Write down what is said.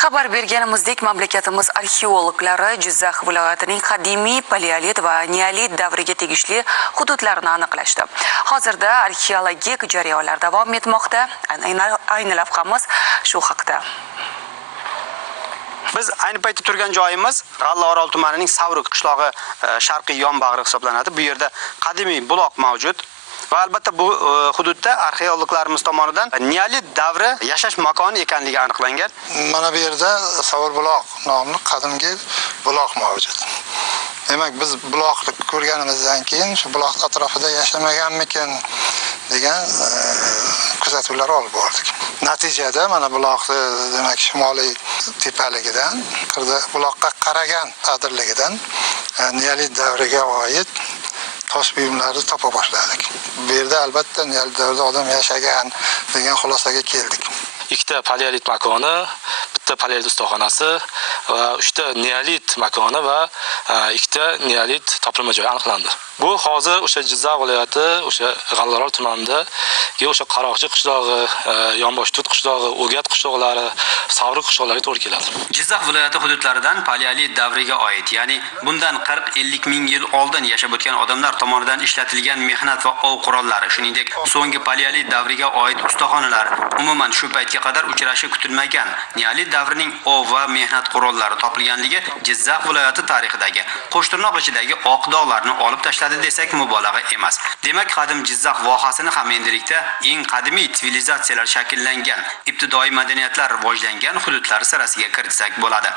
Xabar berganimizdek, mamlakatimiz arxeologlari Jizzax viloyatining qadimiy paleolit va neolit davriga tegishli hududlarini aniqlashdi. Hozirda arxeologik jarayonlar davom etmoqda. Ayni lavhamiz shu haqda. Biz ayni paytda turgan joyimiz G'allaorol tumanining Savruq qishlog'i sharqiy yonbag'ri hisoblanadi. Bu yerda qadimiy buloq mavjud. Va albatta bu hududda arxeologlarimiz tomonidan neolit davri yashash makoni ekanligi aniqlangan. Mana bu yerda Savur buloq nomli qadimgi buloq mavjud. Demak, biz buloqni ko'rganimizdan keyin shu buloq atrofida yashamaganmikin degan kuzatuvlar olib bordik. Natijada mana buloqni demak shimoliy tepaligidan, qirda buloqqa qaragan adirligidan neolit davriga oid tosh buyumlarni topa boshladik. Bu yerda albatta neolit davrida odam yashagan degan xulosaga keldik. Ikkita paleolit makoni, bitta paleolit ustaxonasi va 3 ta neolit makoni va 2 ta neolit topilma joyi aniqlandi. Bu hozir o'sha Jizzax viloyati, o'sha G'allaorol tumanidagi o'sha Qaroqchi qishlog'i, Yonboshtut qishlog'i, O'gat qishloqlari, Savruq qishloqlariga to'g'ri keladi. Jizzax viloyati hududlaridan paleolit davriga oid, ya'ni bundan 40-50 ming yil oldin yashab o'tgan odamlar tomonidan ishlatilgan mehnat va ov qurollari, shuningdek so'nggi paleolit davriga oid ustaxonalar, umuman shu paytga qadar uchrashi kutilmagan neolit davrining ov va mehnat qurollari topilganligi Jizzax viloyati tarixidagi Qo'shtirnoq ichidagi oq dog'larni olib tashladi desak mubolag'a emas. Demak, qadim Jizzax vohasini ham endilikda eng qadimiy sivilizatsiyalar shakllangan, ibtidoiy madaniyatlar rivojlangan hududlar sirasiga kiritsak bo'ladi.